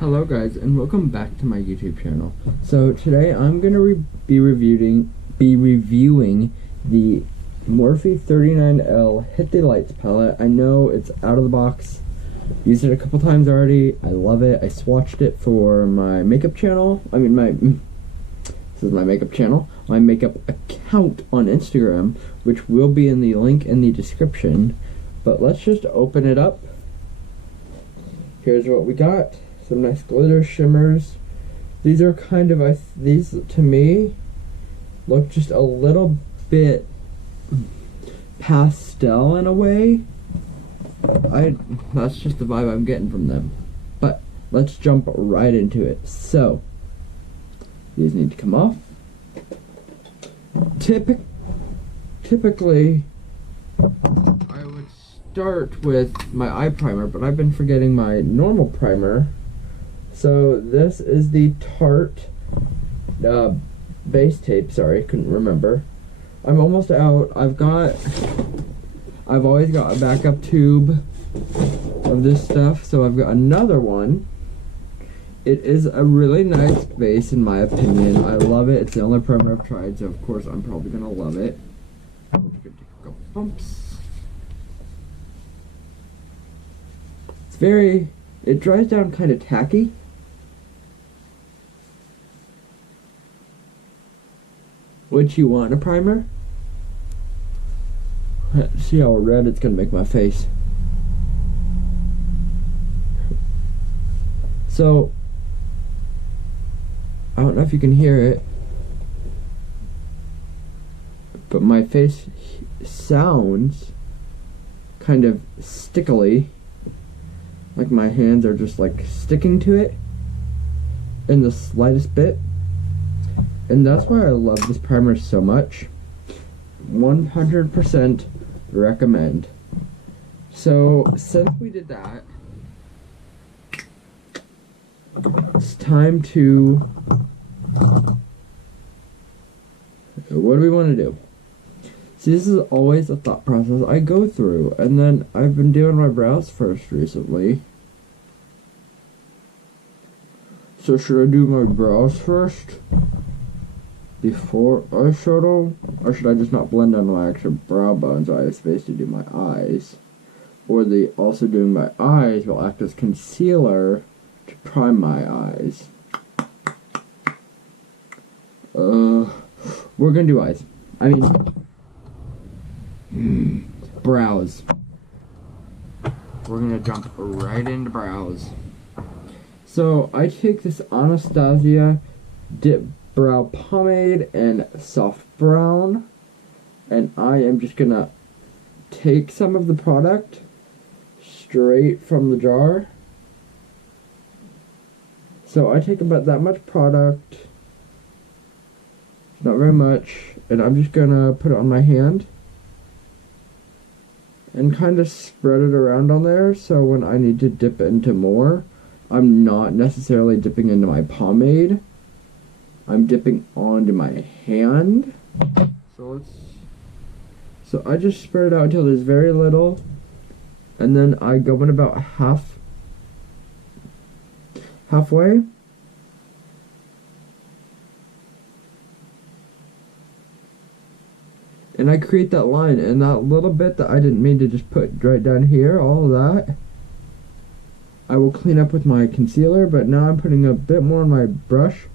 Hello guys, and welcome back to my YouTube channel. So today I'm going to be reviewing the Morphe 39L Hit the Lights palette. I know it's out of the box. Used it a couple times already. I love it. I swatched it for my makeup channel. This is my makeup channel. My makeup account on Instagram, which will be in the link in the description. But let's just open it up. Here's what we got. Some nice glitter shimmers. These are kind of, these to me look just a little bit pastel in a way. That's just the vibe I'm getting from them. But let's jump right into it. So these need to come off. Typically I would start with my eye primer, but I've been forgetting my normal primer. So this is the Tarte base tape. Sorry, couldn't remember. I'm almost out. I've always got a backup tube of this stuff, so I've got another one. It is a really nice base in my opinion. I love it. It's the only primer I've tried, so of course I'm probably gonna love it. I'm just gonna take a couple bumps. It dries down kind of tacky. What you want in a primer? See how red it's gonna make my face. So I don't know if you can hear it, but my face sounds kind of stickily, like my hands are just like sticking to it in the slightest bit. And that's why I love this primer so much. 100% recommend. So since we did that, it's time to, what do we want to do? See, this is always a thought process I go through, and then I've been doing my brows first recently. So should I do my brows first before eyeshadow, or should I just not blend on my actual brow bone so I have space to do my eyes? Or also doing my eyes will act as concealer to prime my eyes. We're gonna do eyes. Brows. We're gonna jump right into brows. So I take this Anastasia Dip Brow Pomade and Soft Brown, and I am just gonna take some of the product straight from the jar. So I take about that much product, not very much, and I'm just gonna put it on my hand and kind of spread it around on there, so when I need to dip into more, I'm not necessarily dipping into my pomade. I'm dipping onto my hand. So I just spread it out until there's very little, and then I go in about halfway. And I create that line, and that little bit that I didn't mean to just put right down here, all of that, I will clean up with my concealer, but now I'm putting a bit more on my brush.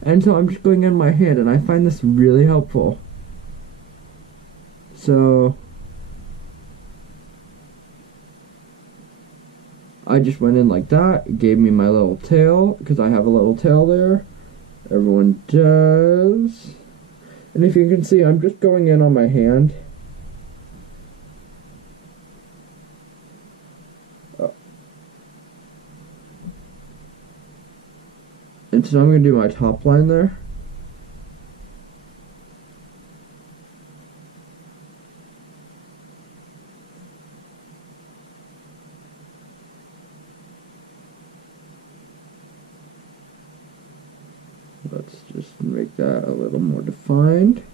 And so I'm just going in my hand, and I find this really helpful. So I just went in like that. It gave me my little tail, because I have a little tail there. Everyone does. And if you can see, I'm just going in on my hand. And so I'm going to do my top line there. Let's just make that a little more defined.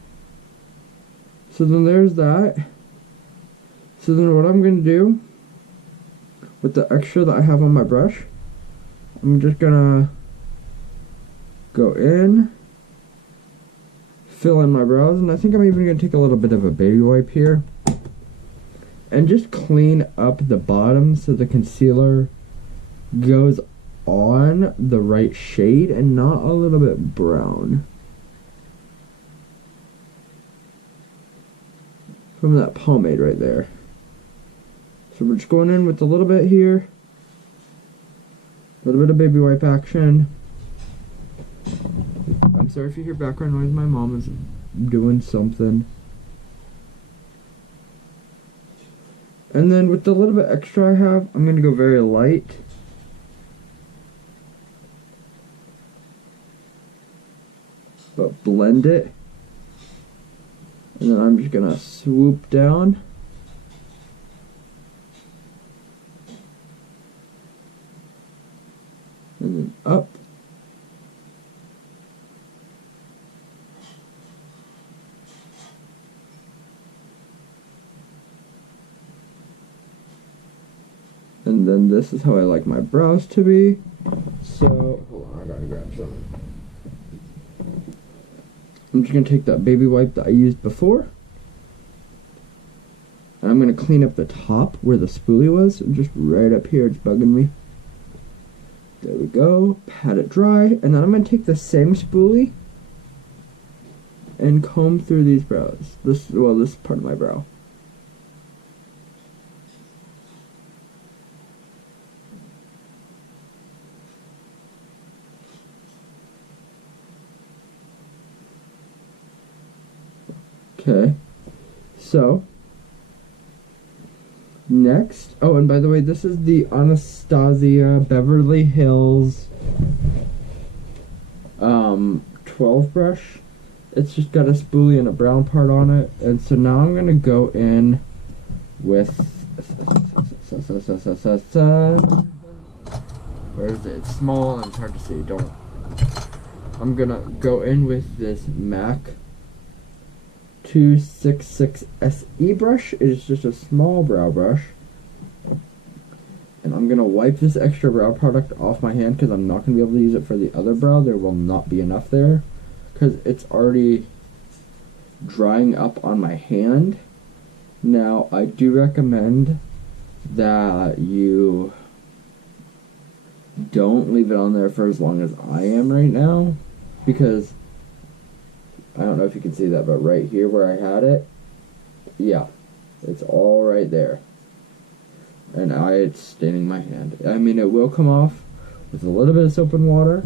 So then there's that. So then what I'm going to do with the extra that I have on my brush, I'm just gonna go in, fill in my brows, and I think I'm even gonna take a little bit of a baby wipe here and just clean up the bottom so the concealer goes on the right shade and not a little bit brown from that pomade right there. So we're just going in with a little bit here, a little bit of baby wipe action. I'm sorry if you hear background noise, my mom is doing something. And then with the little bit extra I have, I'm going to go very light. But blend it. And then I'm just going to swoop down. And then up. And then this is how I like my brows to be. So, hold on, I gotta grab some. I'm just gonna take that baby wipe that I used before. And I'm gonna clean up the top where the spoolie was. Just right up here, it's bugging me. There we go, pat it dry. And then I'm gonna take the same spoolie and comb through these brows. This is part of my brow. Okay, so next, oh, and by the way, this is the Anastasia Beverly Hills 12 brush. It's just got a spoolie and a brown part on it, and so now I'm gonna go in with where is it? It's small and it's hard to see. I'm gonna go in with this MAC 266 SE brush. It is just a small brow brush, and I'm gonna wipe this extra brow product off my hand because I'm not gonna be able to use it for the other brow. There will not be enough there because it's already drying up on my hand. Now I do recommend that you don't leave it on there for as long as I am right now, because I don't know if you can see that, but right here where I had it, yeah, it's all right there. And it's staining my hand. I mean, it will come off with a little bit of soap and water,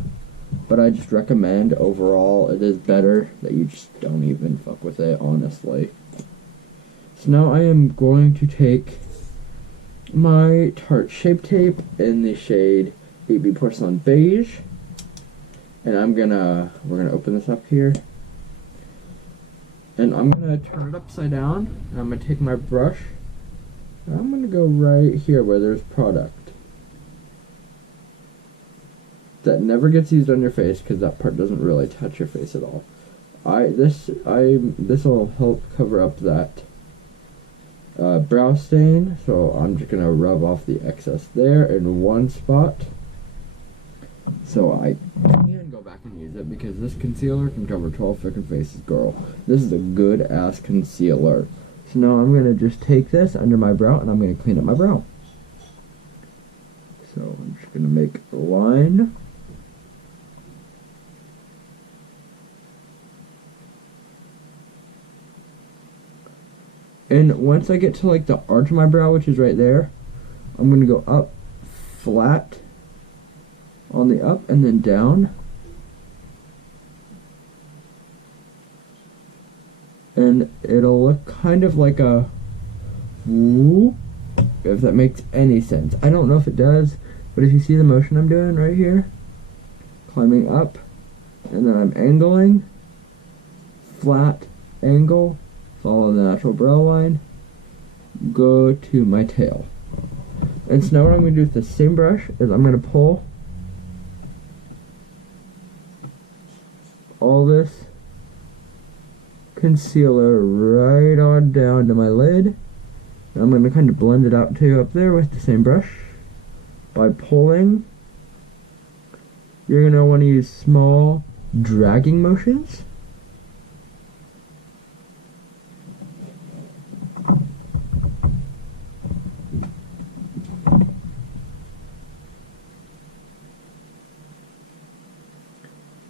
but I just recommend overall it is better that you just don't even fuck with it, honestly. So now I am going to take my Tarte Shape Tape in the shade Baby Porcelain Beige, and we're gonna open this up here. And I'm going to turn it upside down, and I'm going to take my brush, and I'm going to go right here where there's product. That never gets used on your face, because that part doesn't really touch your face at all. This will help cover up that brow stain, so I'm just going to rub off the excess there in one spot. So I can go back and use it, because this concealer can cover 12 freaking faces, girl. This is a good ass concealer. So now I'm gonna just take this under my brow and I'm gonna clean up my brow. So I'm just gonna make a line. And once I get to like the arch of my brow, which is right there, I'm gonna go up flat on the up and then down, and it'll look kind of like a whoop, if that makes any sense. I don't know if it does, but if you see the motion I'm doing right here, climbing up, and then I'm angling, flat, angle, follow the natural brow line, go to my tail. And so now what I'm going to do with the same brush is I'm going to pull all this concealer right on down to my lid. And I'm going to kind of blend it out too up there with the same brush by pulling you're going to want to use small dragging motions.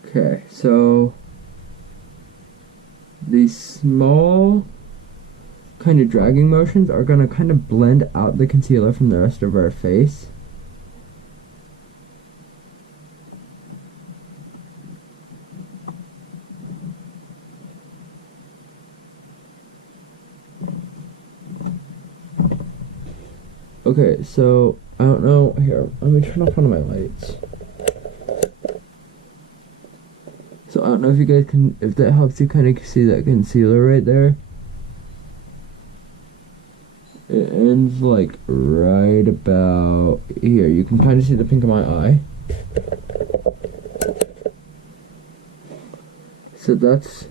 Okay, so these small kind of dragging motions are going to kind of blend out the concealer from the rest of our face. Okay, so I don't know. Here, let me turn off one of my lights. So I don't know if you guys can, if that helps you kind of see that concealer right there. It ends like right about here. You can kind of see the pink of my eye. So that's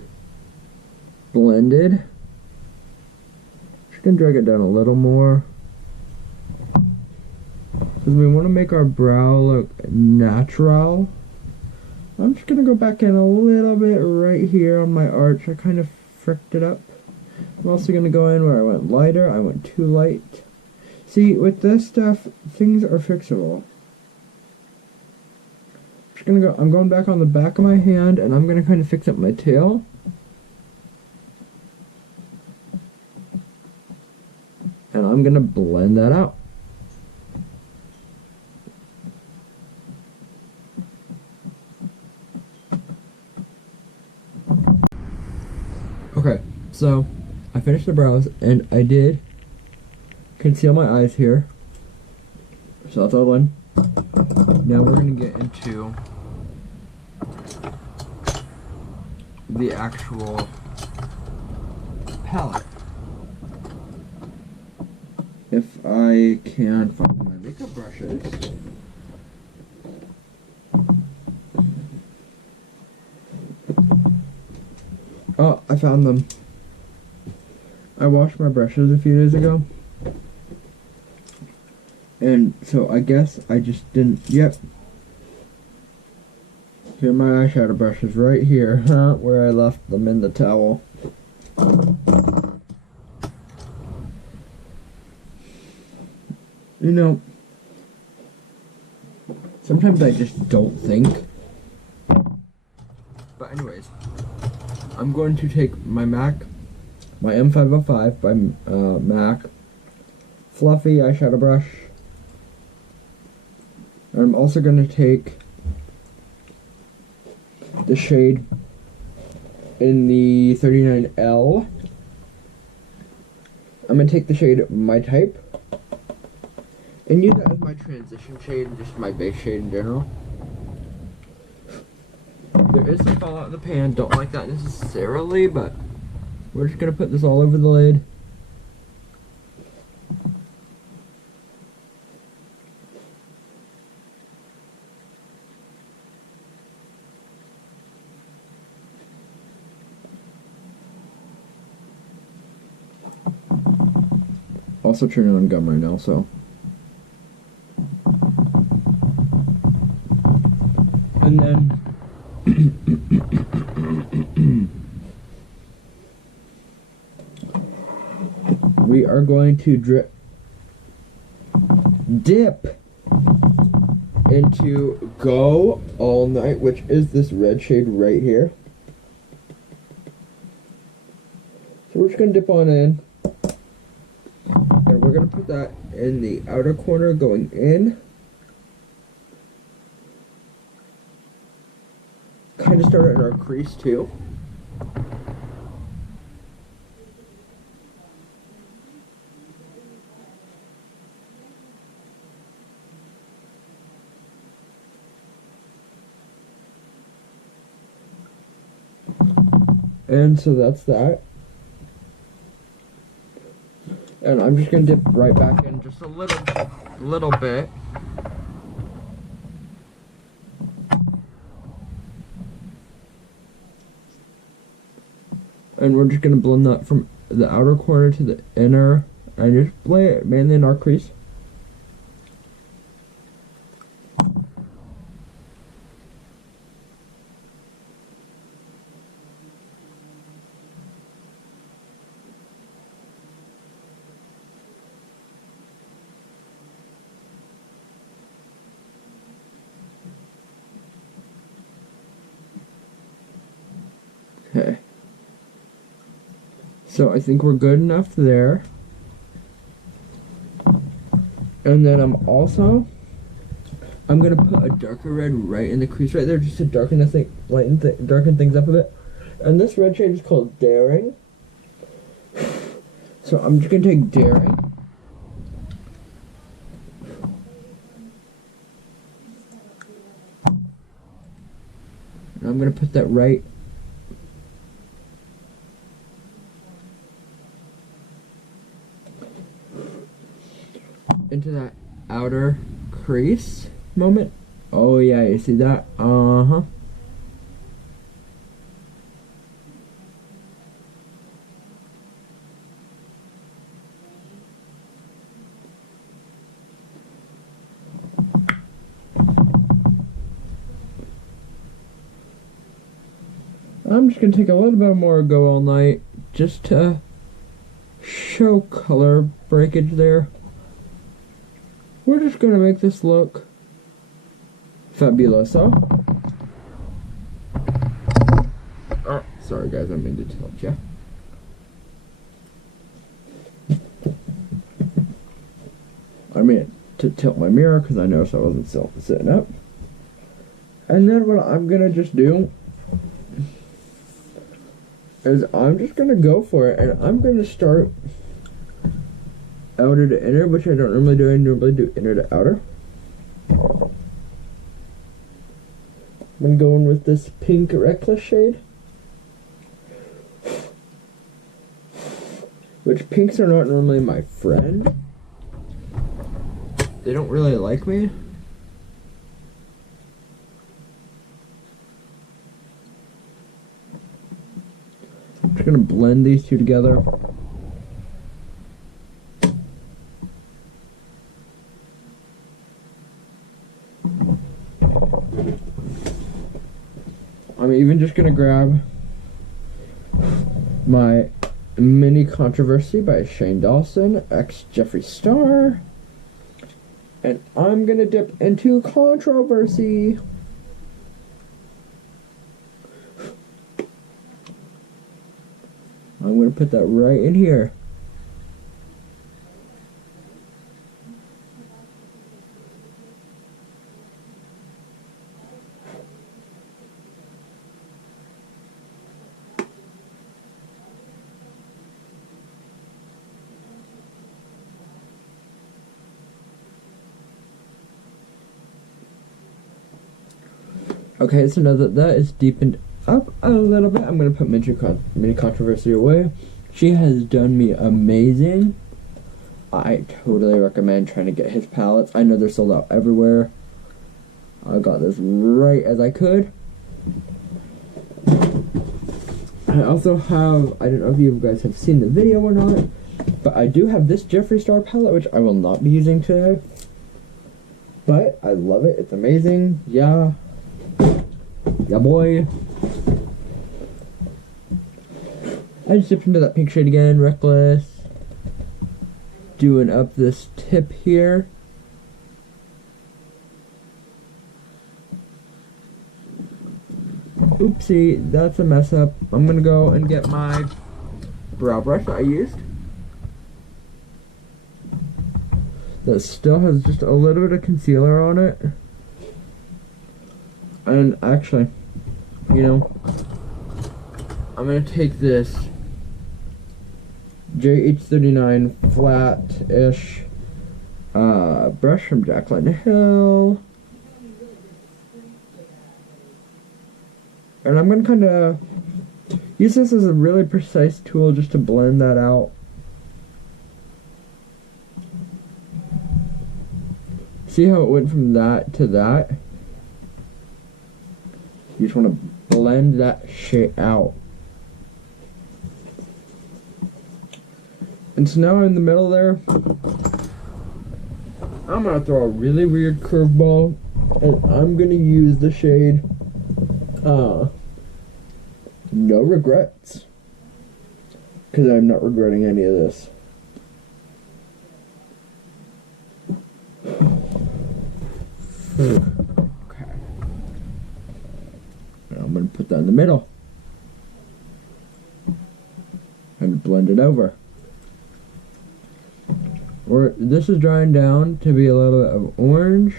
blended. Just gonna drag it down a little more. Because we want to make our brow look natural. I'm just going to go back in a little bit right here on my arch. I kind of fricked it up. I'm also going to go in where I went lighter. I went too light. See, with this stuff, things are fixable. I'm going back on the back of my hand, and I'm going to kind of fix up my tail. And I'm going to blend that out. Okay, so I finished the brows, and I did conceal my eyes here. So that's all done. Now we're going to get into the actual palette. If I can find my makeup brushes. Oh, I found them. I washed my brushes a few days ago. And so I guess I just didn't, yep. Here are my eyeshadow brushes right here, where I left them in the towel. You know, sometimes I just don't think. But anyways, I'm going to take my MAC, my M505 by MAC, fluffy eyeshadow brush. And I'm also going to take the shade in the 39L. I'm going to take the shade My Type and use that as my transition shade and just my base shade in general. There is some fallout in the pan, don't like that necessarily, but we're just going to put this all over the lid. Also turning on gum right now, so. And then we are going to dip into Go All Night, which is this red shade right here. So we're just going to dip on in. And we're going to put that in the outer corner going in. Kind of start it in our crease too. And so that's that. And I'm just gonna dip right back in just a little bit. And we're just gonna blend that from the outer corner to the inner, and just lay it mainly in our crease. So I think we're good enough there. And then I'm gonna put a darker red right in the crease right there, just to darken the thing, darken things up a bit. And this red shade is called Daring. So I'm just gonna take Daring. And I'm gonna put that right into that outer crease moment. Oh yeah, you see that? Uh-huh. I'm just gonna take a little bit more Go All Night just to show color breakage there. We're just gonna make this look fabuloso. Oh, sorry guys, I mean to tilt ya. I mean to tilt my mirror because I noticed I wasn't still sitting up. And then what I'm gonna just do is I'm just gonna go for it, and I'm gonna start outer to inner, which I don't normally do. I normally do inner to outer. I'm going with this pink Reckless shade, which pinks are not normally my friend. They don't really like me. I'm just gonna blend these two together. I'm even just gonna grab my Mini Controversy by Shane Dawson, ex Jeffree Star, and I'm gonna dip into Controversy. I'm gonna put that right in here. Okay, so now that that is deepened up a little bit, I'm going to put Mini Controversy away. She has done me amazing. I totally recommend trying to get his palettes. I know they're sold out everywhere. I got this right as I could. I also have, I don't know if you guys have seen the video or not, but I do have this Jeffree Star palette, which I will not be using today. But I love it. It's amazing. Yeah. Yeah, boy. I just dipped into that pink shade again, Reckless. Doing up this tip here. Oopsie, that's a mess up. I'm gonna go and get my brow brush that I used. That still has just a little bit of concealer on it. And actually, you know, I'm gonna take this JH39 flat-ish brush from Jaclyn Hill, and I'm gonna kind of use this as a really precise tool just to blend that out. See how it went from that to that? You just want to blend that shit out. And so now in the middle there, I'm going to throw a really weird curveball, and I'm going to use the shade No Regrets, because I'm not regretting any of this. Okay. I'm going to put that in the middle and blend blend it over. This is drying down to be a little bit of orange.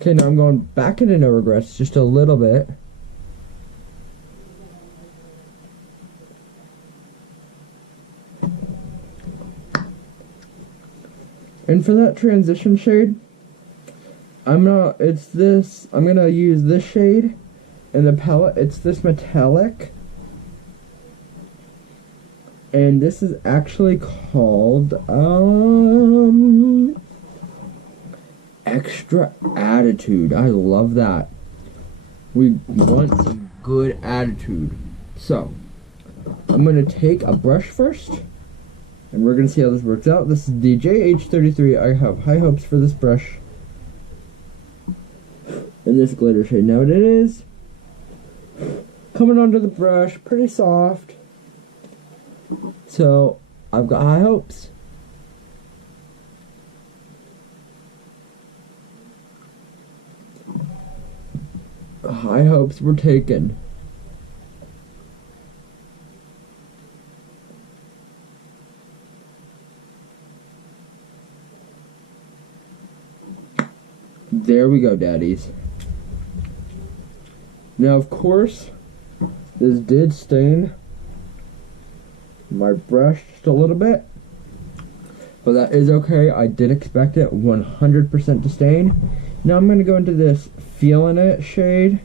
Okay, now I'm going back into no regrets just a little bit. And for that transition shade, I'm gonna use this shade in the palette. It's this metallic. And this is actually called, Extra Attitude. I love that. We want some good attitude. So, I'm going to take a brush first, and we're going to see how this works out. This is the JH33. I have high hopes for this brush. And this glitter shade. Now it is coming onto the brush, pretty soft. So, I've got high hopes. High hopes were taken. There we go, daddies. Now, of course, this did stain my brush just a little bit, but that is okay. I did expect it 100% to stain. Now I'm going to go into this Feelin' It shade.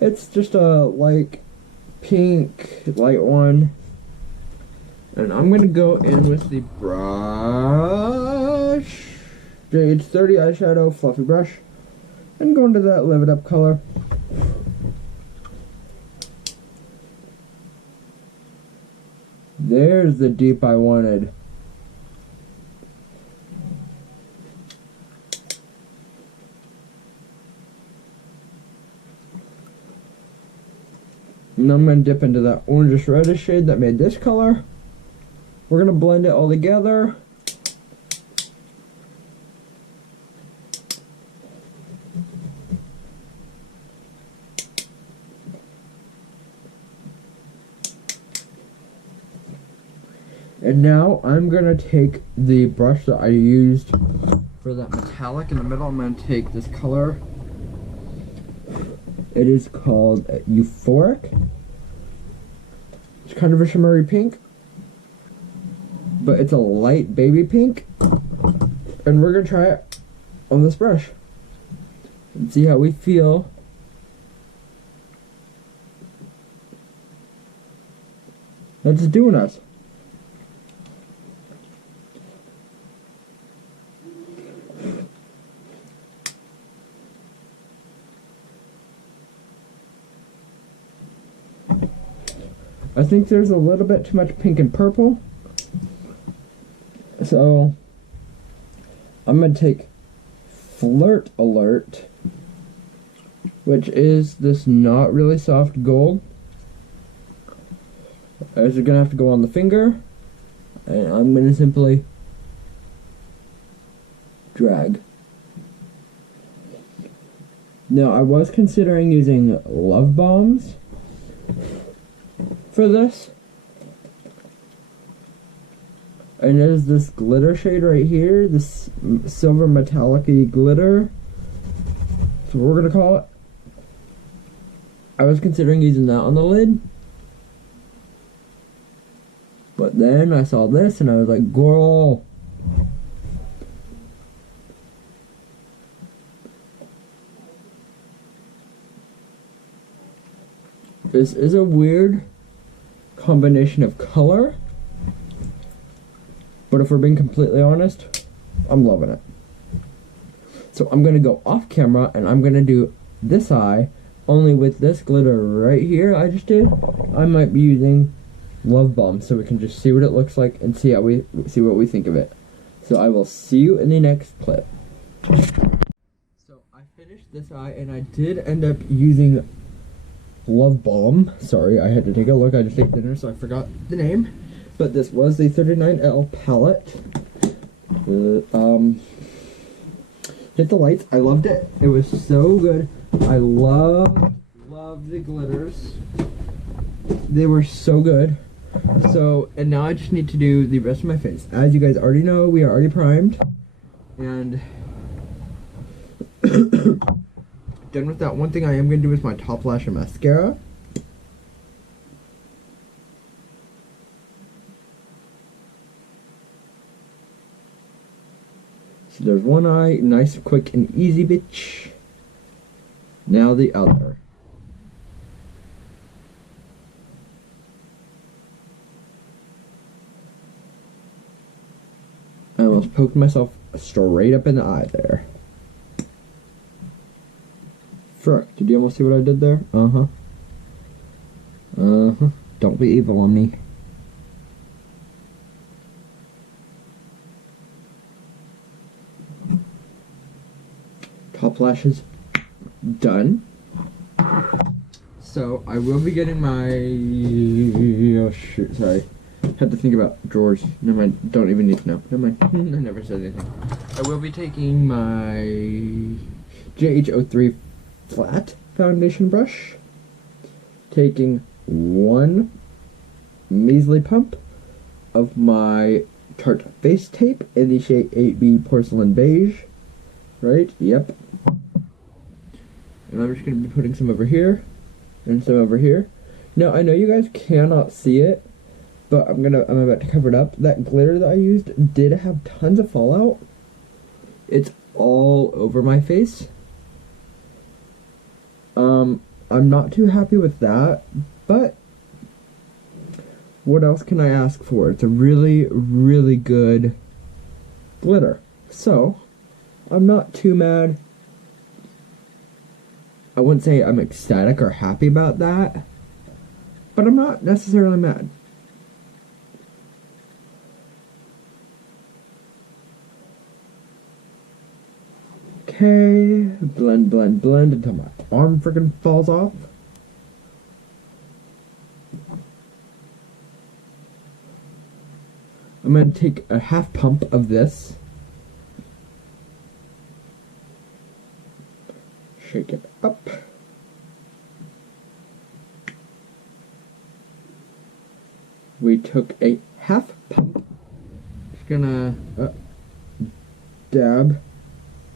It's just a like pink light one, and I'm going to go in with the brush JH30 eyeshadow fluffy brush and go into that Live It Up color. There's the deep I wanted. And I'm going to dip into that orangish reddish shade that made this color. We're going to blend it all together. And now I'm going to take the brush that I used for that metallic in the middle. I'm going to take this color. It is called Euphoric. It's kind of a shimmery pink, but it's a light baby pink. And we're going to try it on this brush and see how we feel. That's doing us. I think there's a little bit too much pink and purple. So, I'm going to take Flirt Alert, which is this not really soft gold. As you're going to have to go on the finger, and I'm going to simply drag. Now, I was considering using Love Bombs for this, and it is this glitter shade right here, this silver metallic-y glitter, so we're gonna call it. I was considering using that on the lid, but then I saw this and I was like, girl, this is a weird combination of color, but if we're being completely honest, I'm loving it. So I'm gonna go off camera and I'm gonna do this eye Only with this glitter right here I just did, I might be using Love Bomb so we can just see what it looks like and see what we think of it. So I will see you in the next clip. So I finished this eye and I did end up using Love Bomb. Sorry, I had to take a look. I just ate dinner so I forgot the name. But this was the 39L palette. Hit the Lights. I loved it. It was so good. I love the glitters. They were so good. So, and now I just need to do the rest of my face. As you guys already know, we are already primed. And done with that. One thing I am going to do is my top lash and mascara. So there's one eye, nice, quick, and easy, bitch. Now the other. I almost poked myself straight up in the eye there. Frick, did you almost see what I did there? Uh-huh. Uh-huh. Don't be evil on me. Top lashes done. So I will be getting my, oh shoot, sorry. Had to think about drawers. Never mind, don't even need to know. Never mind. I never said anything. I will be taking my JH03 flat foundation brush. Taking one measly pump of my Tarte face tape in the shade 8B Porcelain Beige. Right? Yep. And I'm just going to be putting some over here and some over here. Now, I know you guys cannot see it, but I'm about to cover it up. That glitter that I used did have tons of fallout. It's all over my face. I'm not too happy with that, but what else can I ask for? It's a really, really good glitter. So, I'm not too mad. I wouldn't say I'm ecstatic or happy about that, but I'm not necessarily mad. Okay, blend, blend, blend until my arm freaking falls off. I'm going to take a half pump of this. Shake it up. We took a half pump. Just gonna dab,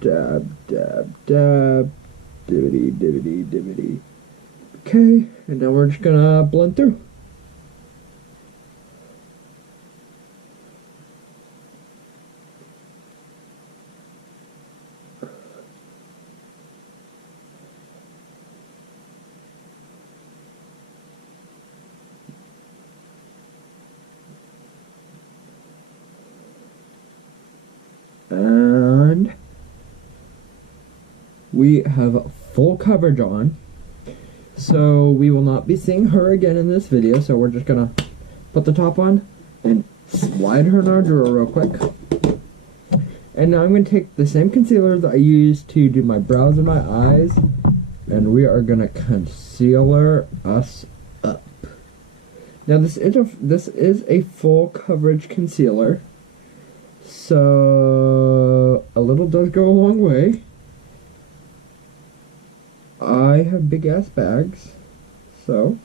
dab, dab, dab, dibbity, dibbity, dibbity. Okay, and now we're just gonna blend through. And we have full coverage on, so we will not be seeing her again in this video, so we're just gonna put the top on and slide her in our drawer real quick. And now I'm going to take the same concealer that I used to do my brows and my eyes, and we are going to concealer us up. Now this is a full coverage concealer, so a little does go a long way. I have big ass bags, so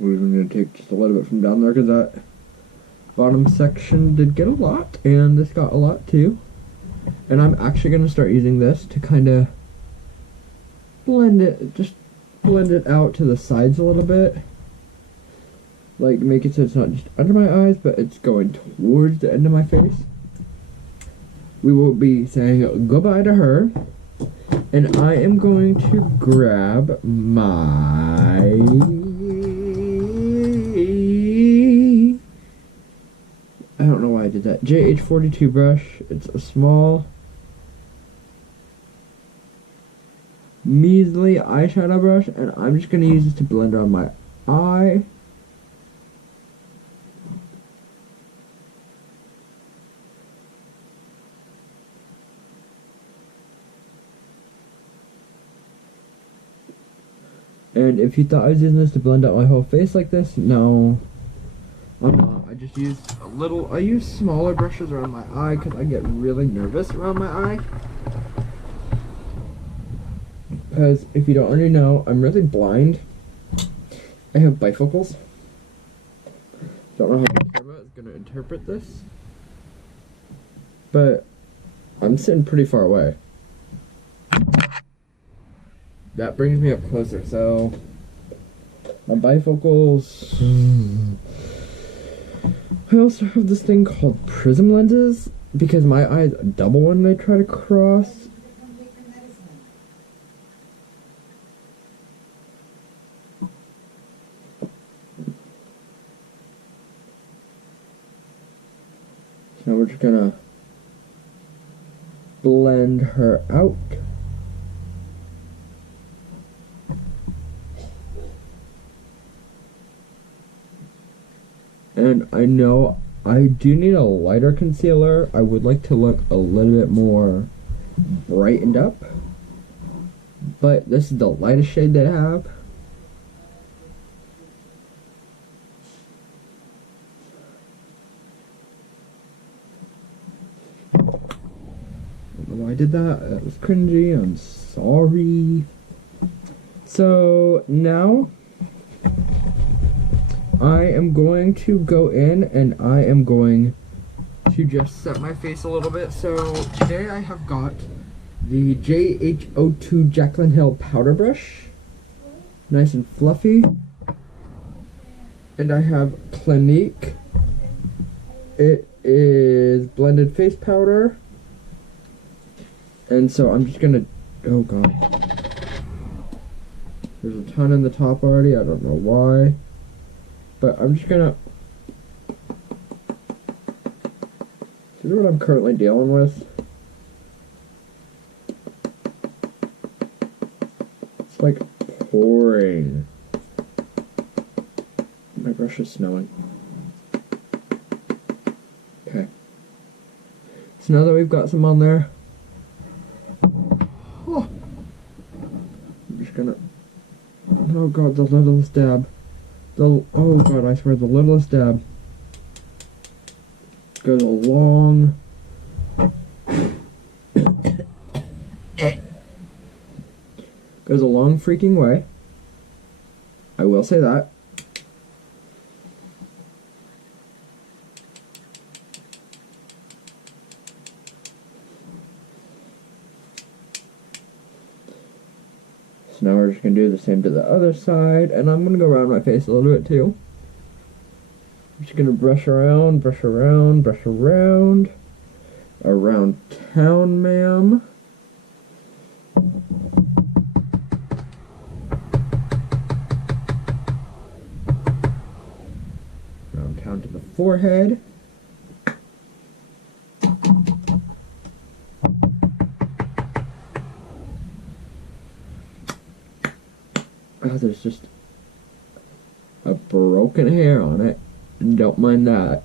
we're going to take just a little bit from down there because that bottom section did get a lot, and this got a lot too. And I'm actually going to start using this to kind of blend it out to the sides a little bit. Like, make it so it's not just under my eyes, but it's going towards the end of my face. We will be saying goodbye to her. And I am going to grab my... I don't know why I did is that JH42 brush. It's a small, measly eyeshadow brush, and I'm just going to use this to blend on my eye. And if you thought I was using this to blend out my whole face like this, no, I'm not. I just use a little, I use smaller brushes around my eye because I get really nervous around my eye. Because if you don't already know, I'm really blind. I have bifocals. Don't know how the camera is going to interpret this. But I'm sitting pretty far away. That brings me up closer, so my bifocals. I also have this thing called prism lenses because my eyes double when they try to cross. So we're just gonna blend her out. And I know I do need a lighter concealer. I would like to look a little bit more brightened up. But this is the lightest shade they have. I don't know why I did that. That was cringy. I'm sorry. So now I am going to go in and I am going to just set my face a little bit. So today I have got the JH02 Jaclyn Hill powder brush, nice and fluffy, and I have Clinique. It is blended face powder, and so I'm just gonna, oh god, there's a ton in the top already, I don't know why. But I'm just gonna, this is what I'm currently dealing with. It's like pouring. My brush is snowing. Okay. So now that we've got some on there, oh, I'm just gonna, oh god, the littlest dab. Oh god, I swear, the littlest dab goes a long freaking way. I will say that. So now we're just going to do the same to the other side, and I'm going to go around my face a little bit too. I'm just going to brush around, brush around, brush around. Around town, ma'am. Around town to the forehead. Oh, there's just a broken hair on it. Don't mind that.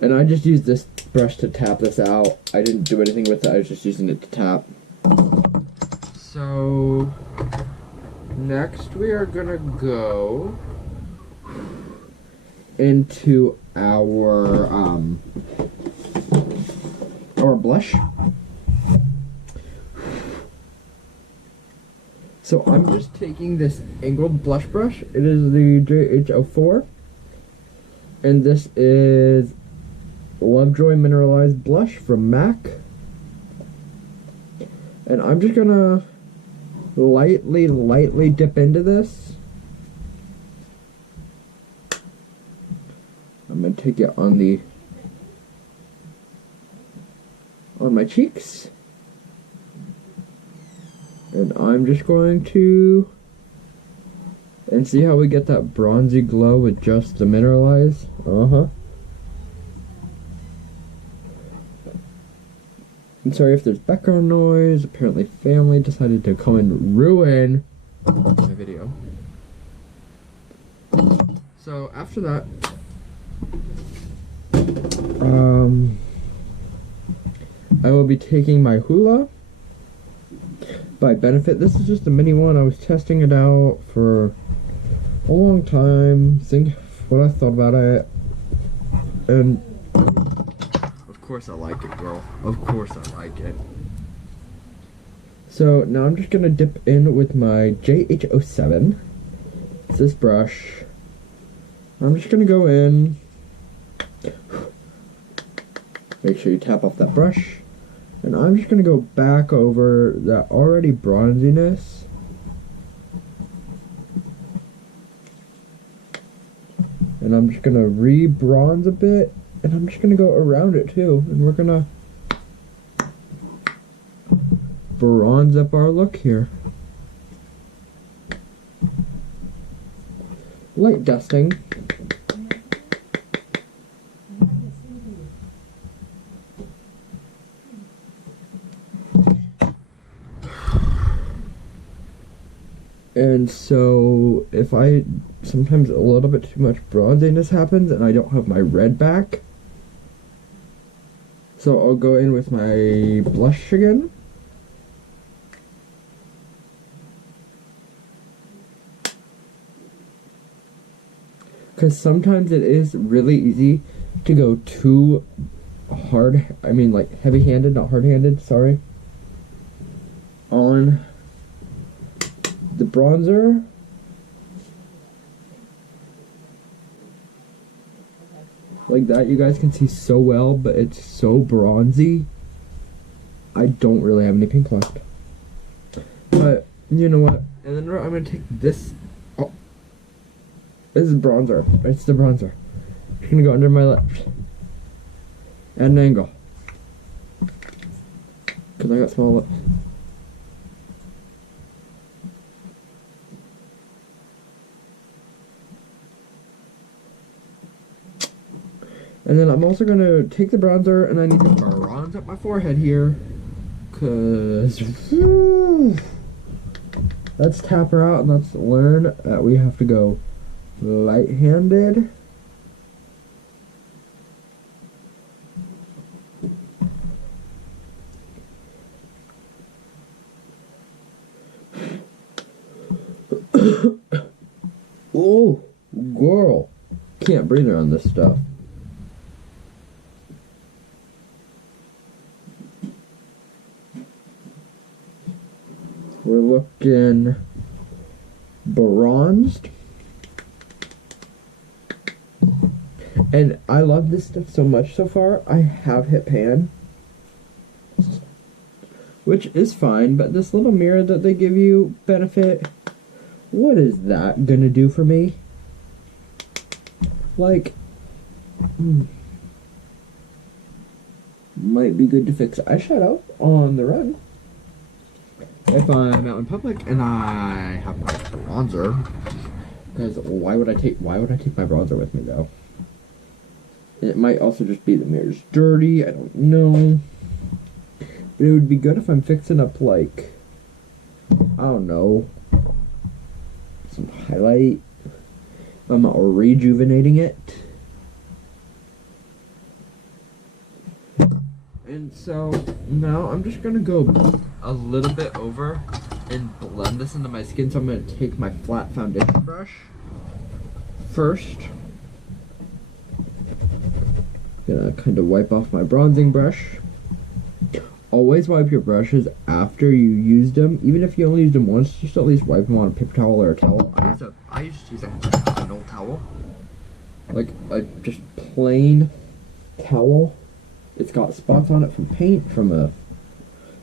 And I just used this brush to tap this out. I didn't do anything with it, I was just using it to tap. So, next we are gonna go into our blush. So I'm just taking this angled blush brush. It is the JH04. And this is Lovejoy Mineralized Blush from MAC. And I'm just gonna lightly dip into this. I'm gonna take it on my cheeks. And I'm just going to And see how we get that bronzy glow with just the mineralize? Uh-huh. I'm sorry if there's background noise. Apparently family decided to come and ruin my video. So after that, I will be taking my hula by Benefit. This is just a mini one. I was testing it out for a long time, think what I thought about it, and of course I like it, girl. Of course I like it. So now I'm just gonna dip in with my JH07. It's this brush. I'm just gonna go in. Make sure you tap off that brush. And I'm just gonna go back over that already bronziness. And I'm just gonna re-bronze a bit. And I'm just gonna go around it too. And we're gonna bronze up our look here. Light dusting. And so if sometimes a little bit too much bronziness happens and I don't have my red back, so I'll go in with my blush again. Because sometimes it is really easy to go too hard, I mean like heavy-handed, not hard-handed, sorry, on the bronzer. Like that, you guys can see so well, but it's so bronzy. I don't really have any pink left. But, you know what? And then I'm going to take this. Oh. This is bronzer. It's the bronzer. I'm going to go under my lips. At an angle. Because I got small lips. And then I'm also going to take the bronzer and I need to bronze up my forehead here. Because let's tap her out and let's learn that we have to go light-handed. Oh, girl. Can't breathe around this stuff. We're looking bronzed. And I love this stuff so much so far. I have hit pan, which is fine, but this little mirror that they give you, Benefit, what is that gonna do for me? Like, might be good to fix eyeshadow on the run. If I'm out in public and I have my bronzer, because why would I take my bronzer with me though? It might also just be the mirror's dirty, I don't know. But it would be good if I'm fixing up like, I don't know, some highlight. I'm rejuvenating it. And so now I'm just gonna go a little bit over and blend this into my skin. So I'm gonna take my flat foundation brush first. Gonna kind of wipe off my bronzing brush. Always wipe your brushes after you used them. Even if you only used them once, just at least wipe them on a paper towel or a towel. I used to use an old towel. Like a just plain towel. It's got spots on it from paint, from a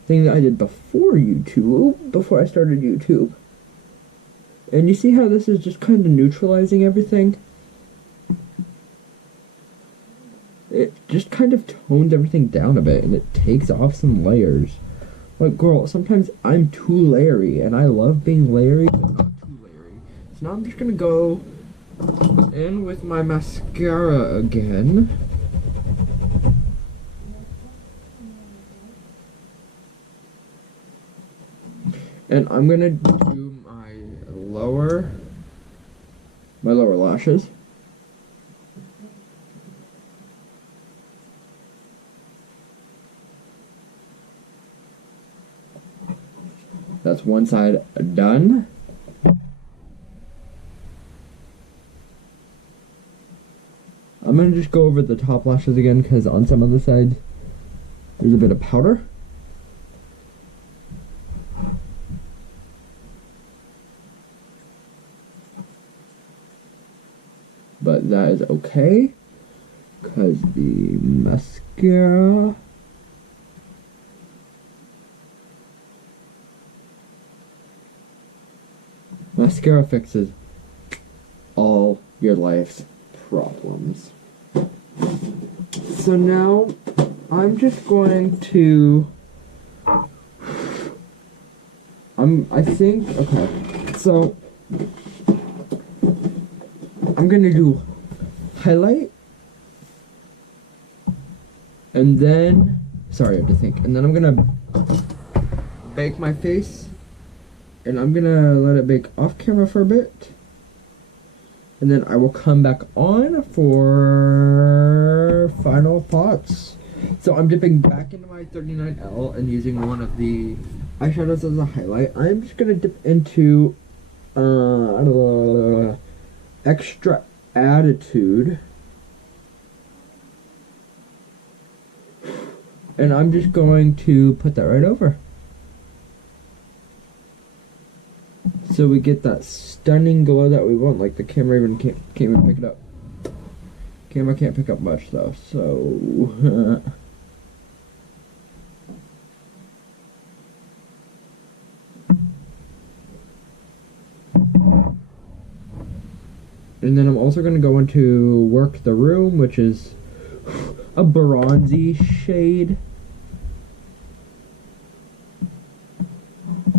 thing that I did before YouTube, before I started YouTube. And you see how this is just kind of neutralizing everything? It just kind of tones everything down a bit, and it takes off some layers. Like, girl, sometimes I'm too layering, and I love being layering, but not too layering. So now I'm just gonna go in with my mascara again. And I'm gonna do my lower lashes. That's one side done. I'm gonna just go over the top lashes again because on some of the sides there's a bit of powder. But that is okay because the mascara fixes all your life's problems. So now I'm just going to so I'm gonna do highlight and then sorry, I have to think, and then I'm gonna bake my face and I'm gonna let it bake off camera for a bit. And then I will come back on for final thoughts. So I'm dipping back into my 39L and using one of the eyeshadows as a highlight. I'm just gonna dip into Extra Attitude. And I'm just going to put that right over. So we get that stunning glow that we want. Like the camera even can't even pick it up. Camera can't pick up much though, so and then I'm also going to go into Work the Room, which is a bronzy shade.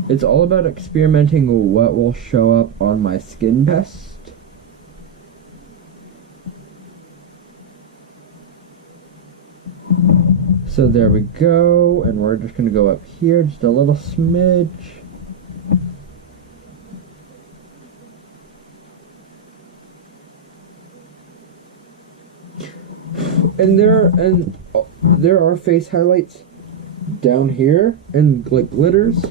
It's all about experimenting what will show up on my skin best. So there we go, and we're just gonna go up here, just a little smidge. And there are face highlights down here and like glitters.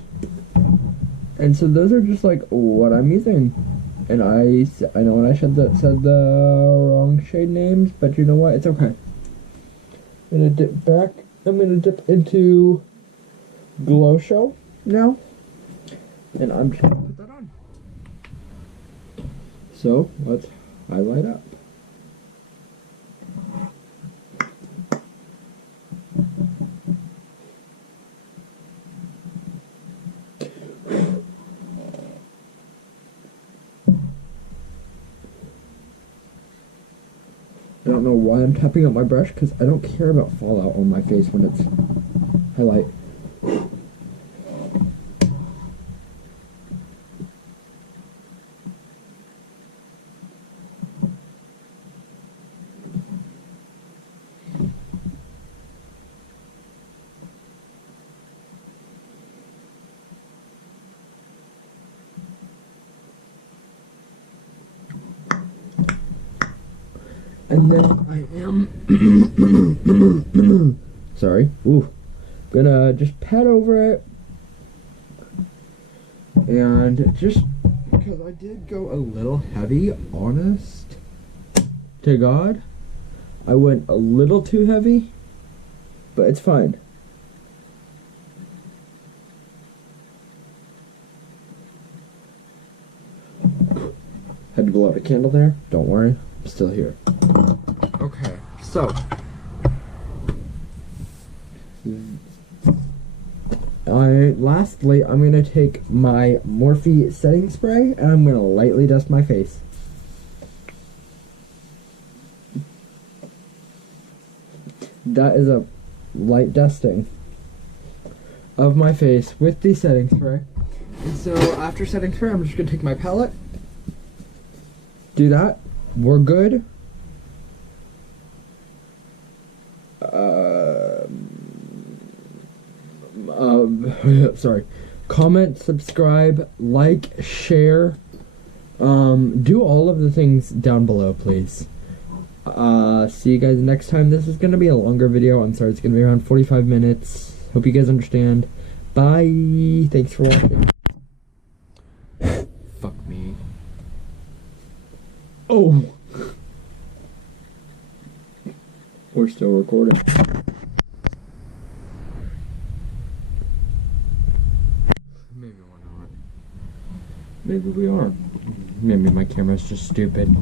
And so those are just like what I'm using. And I know when I said the wrong shade names, but you know what? It's okay. I'm gonna dip back. I'm gonna dip into Glow Show now. And I'm just gonna put that on. So let's highlight up. I don't know why I'm tapping up my brush because I don't care about fallout on my face when it's highlight. And then I am sorry, gonna just pat over it, and just because I did go a little heavy, honest to God, I went a little too heavy, but it's fine. Had to blow out a candle there, don't worry, I'm still here. Okay, so lastly, I'm gonna take my Morphe setting spray and I'm gonna lightly dust my face. That is a light dusting of my face with the setting spray. And so after setting spray, I'm just gonna take my palette do that. We're good. Sorry. Comment, subscribe, like, share. Do all of the things down below, please. See you guys next time. This is gonna be a longer video. I'm sorry, it's gonna be around 45 minutes. Hope you guys understand. Bye. Thanks for watching. Fuck me. Oh. We're still recording. Maybe we're not. Maybe we are. Maybe my camera's just stupid.